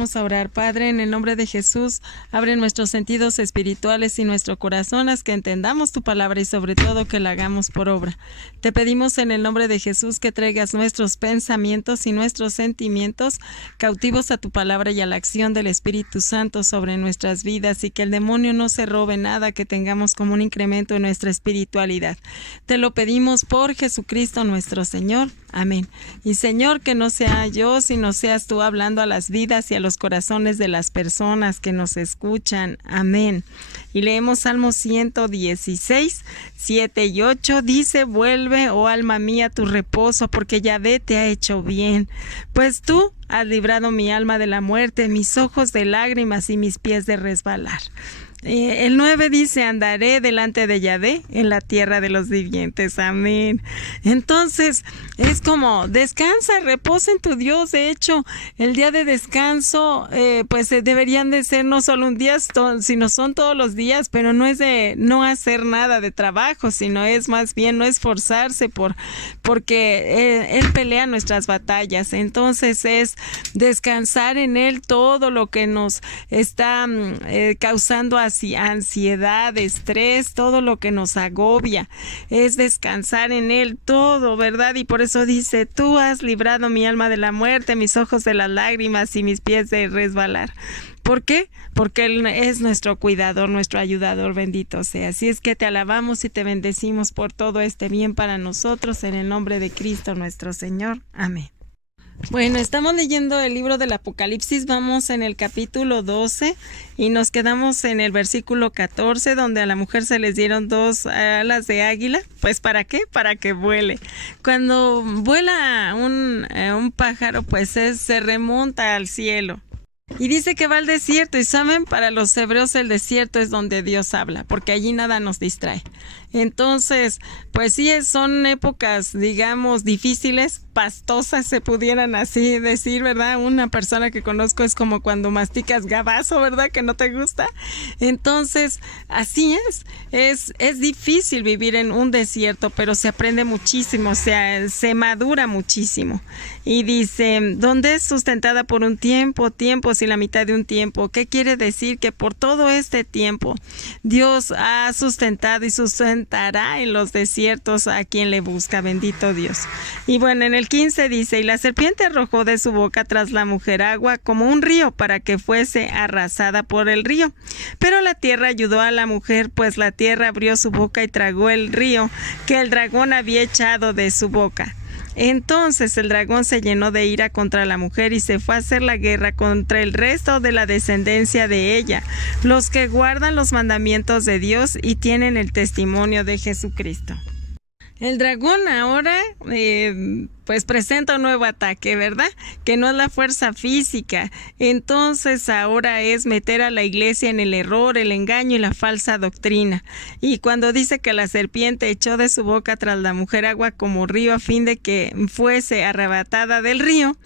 Vamos a orar. Padre, en el nombre de Jesús, abre nuestros sentidos espirituales y nuestro corazón a que entendamos tu palabra y sobre todo que la hagamos por obra. Te pedimos en el nombre de Jesús que traigas nuestros pensamientos y nuestros sentimientos cautivos a tu palabra y a la acción del Espíritu Santo sobre nuestras vidas y que el demonio no se robe nada que tengamos como un incremento en nuestra espiritualidad. Te lo pedimos por Jesucristo nuestro Señor. Amén. Y Señor, que no sea yo, sino seas tú hablando a las vidas y a los corazones de las personas que nos escuchan. Amén. Y leemos Salmo 116, 7 y 8. Dice: vuelve, oh alma mía, a tu reposo, porque Yahvé te ha hecho bien. Pues tú has librado mi alma de la muerte, mis ojos de lágrimas y mis pies de resbalar. El 9 dice: andaré delante de Yahvé en la tierra de los vivientes. Amén. Entonces es como descansa, reposa en tu Dios. De hecho, el día de descanso pues deberían de ser no solo un día, sino son todos los días, pero no es de no hacer nada de trabajo, sino es más bien no esforzarse porque Él pelea nuestras batallas. Entonces es descansar en Él todo lo que nos está causando ansiedad, estrés, todo lo que nos agobia, es descansar en Él todo, ¿verdad? Y por eso dice: tú has librado mi alma de la muerte, mis ojos de las lágrimas y mis pies de resbalar. ¿Por qué? Porque Él es nuestro cuidador, nuestro ayudador, bendito sea. Así es que te alabamos y te bendecimos por todo este bien para nosotros, en el nombre de Cristo nuestro Señor. Amén. Bueno, estamos leyendo el libro del Apocalipsis, vamos en el capítulo 12 y nos quedamos en el versículo 14, donde a la mujer se les dieron 2 alas de águila. Pues ¿para qué? Para que vuele. Cuando vuela un pájaro, pues se remonta al cielo. Y dice que va al desierto, y saben, para los hebreos el desierto es donde Dios habla, porque allí nada nos distrae. Entonces, pues sí, son épocas, digamos, difíciles, pastosas, se pudieran así decir, ¿verdad? Una persona que conozco es como cuando masticas gabazo, ¿verdad? Que no te gusta. Entonces, así es difícil vivir en un desierto, pero se aprende muchísimo, o sea, se madura muchísimo. Y dice: donde es sustentada por un tiempos y la mitad de un tiempo. ¿Qué quiere decir? Que por todo este tiempo Dios ha sustentado y sustentará en los desiertos a quien le busca, bendito Dios. Y bueno, en el 15 dice: y la serpiente arrojó de su boca tras la mujer agua como un río, para que fuese arrasada por el río. Pero la tierra ayudó a la mujer, pues la tierra abrió su boca y tragó el río que el dragón había echado de su boca. Entonces el dragón se llenó de ira contra la mujer y se fue a hacer la guerra contra el resto de la descendencia de ella, los que guardan los mandamientos de Dios y tienen el testimonio de Jesucristo. El dragón ahora pues presenta un nuevo ataque, ¿verdad? Que no es la fuerza física. Entonces ahora es meter a la iglesia en el error, el engaño y la falsa doctrina. Y cuando dice que la serpiente echó de su boca tras la mujer agua como río a fin de que fuese arrebatada del río,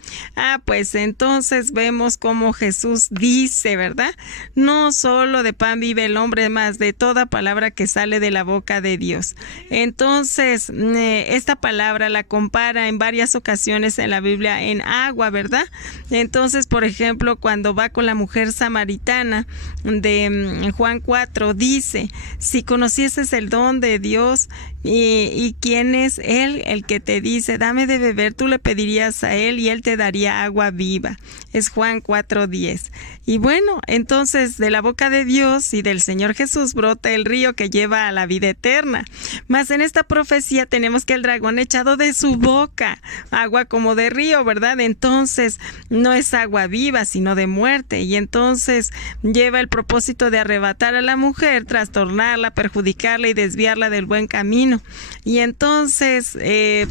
pues entonces vemos como Jesús dice, ¿verdad? No solo de pan vive el hombre, más de toda palabra que sale de la boca de Dios. Entonces esta palabra la compara en varias ocasiones en la Biblia en agua, ¿verdad? Entonces, por ejemplo, cuando va con la mujer samaritana de Juan 4, dice: si conocieses el don de Dios y quién es Él, el que te dice dame de beber, tú le pedirías a Él y Él te daría agua viva. Es Juan 4:10. Y bueno, entonces de la boca de Dios y del Señor Jesús brota el río que lleva a la vida eterna. Mas en esta profecía tenemos que el dragón echado de su boca agua como de río, ¿verdad? Entonces no es agua viva, sino de muerte. Y entonces lleva el propósito de arrebatar a la mujer, trastornarla, perjudicarla y desviarla del buen camino. Y entonces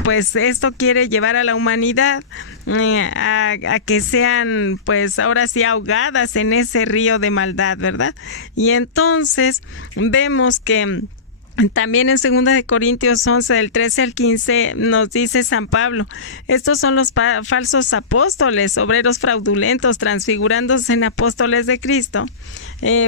pues esto quiere llevar a la humanidad a que sean pues ahora sí ahogadas en ese río de maldad, ¿verdad? Y entonces vemos que también en 2 Corintios 11, del 13 al 15, nos dice San Pablo: estos son los falsos apóstoles, obreros fraudulentos, transfigurándose en apóstoles de Cristo.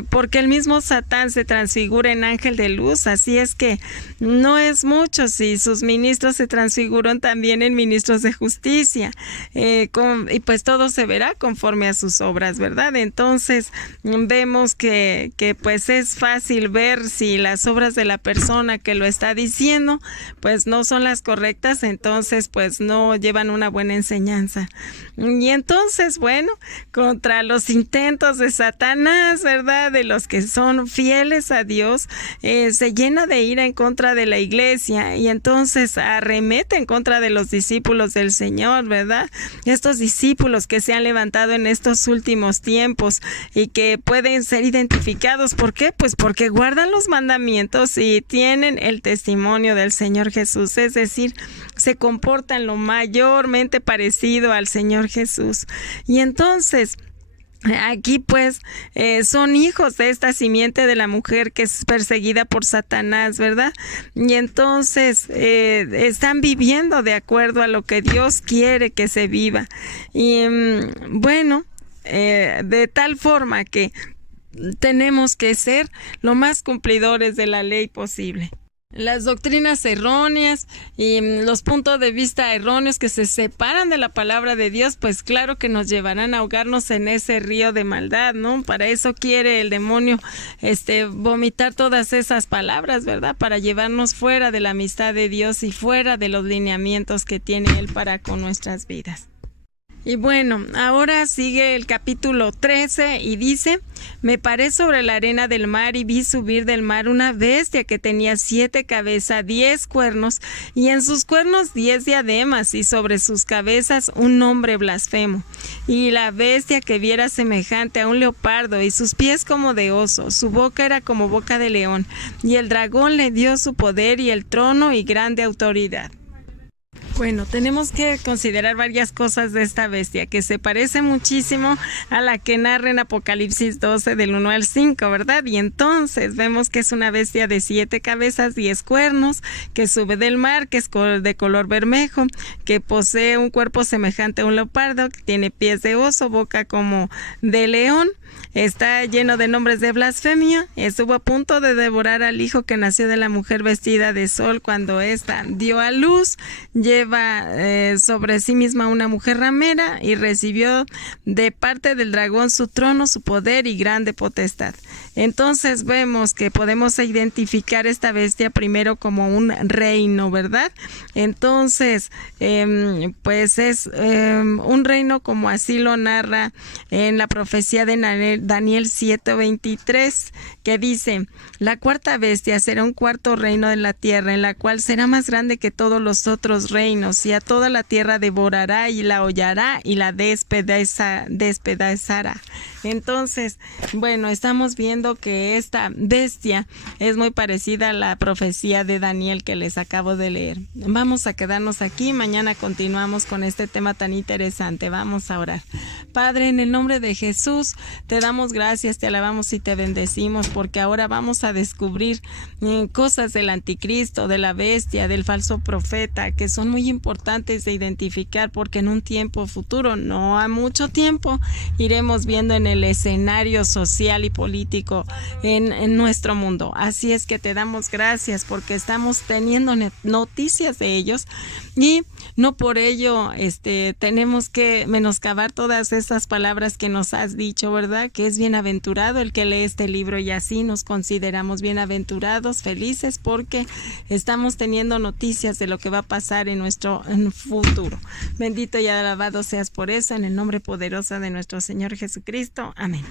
porque el mismo Satán se transfigura en ángel de luz, así es que no es mucho si sus ministros se transfiguran también en ministros de justicia, y pues todo se verá conforme a sus obras, ¿verdad? Entonces vemos que pues es fácil ver si las obras de la persona que lo está diciendo pues no son las correctas, entonces pues no llevan una buena enseñanza. Y entonces, bueno, contra los intentos de Satanás, ¿verdad?, de los que son fieles a Dios, se llena de ira en contra de la iglesia y entonces arremete en contra de los discípulos del Señor, ¿verdad? Estos discípulos que se han levantado en estos últimos tiempos y que pueden ser identificados. ¿Por qué? Pues porque guardan los mandamientos y tienen el testimonio del Señor Jesús, es decir, se comportan lo mayormente parecido al Señor Jesús. Y entonces aquí pues son hijos de esta simiente de la mujer que es perseguida por Satanás, ¿verdad? Y entonces están viviendo de acuerdo a lo que Dios quiere que se viva. Y bueno, de tal forma que tenemos que ser lo más cumplidores de la ley posible. Las doctrinas erróneas y los puntos de vista erróneos que se separan de la palabra de Dios, pues claro que nos llevarán a ahogarnos en ese río de maldad, ¿no? Para eso quiere el demonio vomitar todas esas palabras, ¿verdad? Para llevarnos fuera de la amistad de Dios y fuera de los lineamientos que tiene Él para con nuestras vidas. Y bueno, ahora sigue el capítulo 13 y dice: me paré sobre la arena del mar y vi subir del mar una bestia que tenía 7 cabezas, 10 cuernos, y en sus cuernos 10 diademas, y sobre sus cabezas un nombre blasfemo. Y la bestia que viera semejante a un leopardo, y sus pies como de oso, su boca era como boca de león, y el dragón le dio su poder y el trono y grande autoridad. Bueno, tenemos que considerar varias cosas de esta bestia, que se parece muchísimo a la que narra en Apocalipsis 12 del 1 al 5, ¿verdad? Y entonces vemos que es una bestia de 7 cabezas, 10 cuernos, que sube del mar, que es de color bermejo, que posee un cuerpo semejante a un leopardo, que tiene pies de oso, boca como de león. Está lleno de nombres de blasfemia. Estuvo a punto de devorar al hijo que nació de la mujer vestida de sol cuando ésta dio a luz. Lleva sobre sí misma una mujer ramera y recibió de parte del dragón su trono, su poder y grande potestad. Entonces vemos que podemos identificar esta bestia primero como un reino, ¿verdad? Entonces, pues es un reino como así lo narra en la profecía de Daniel 7:23, que dice: la cuarta bestia será un cuarto reino de la tierra, en la cual será más grande que todos los otros reinos, y a toda la tierra devorará y la hollará y la despedazará. Entonces, bueno, estamos viendo que esta bestia es muy parecida a la profecía de Daniel que les acabo de leer. Vamos a quedarnos aquí, mañana continuamos con este tema tan interesante. Vamos a orar. Padre, en el nombre de Jesús, te damos gracias, te alabamos y te bendecimos, porque ahora vamos a descubrir cosas del anticristo, de la bestia, del falso profeta, que son muy importantes de identificar, porque en un tiempo futuro, no a mucho tiempo, iremos viendo en el escenario social y político en nuestro mundo. Así es que te damos gracias porque estamos teniendo noticias de ellos y no por ello tenemos que menoscabar todas esas palabras que nos has dicho, ¿verdad? Que es bienaventurado el que lee este libro, y así nos consideramos bienaventurados, felices, porque estamos teniendo noticias de lo que va a pasar en nuestro futuro. Bendito y alabado seas por eso, en el nombre poderoso de nuestro Señor Jesucristo. Amén.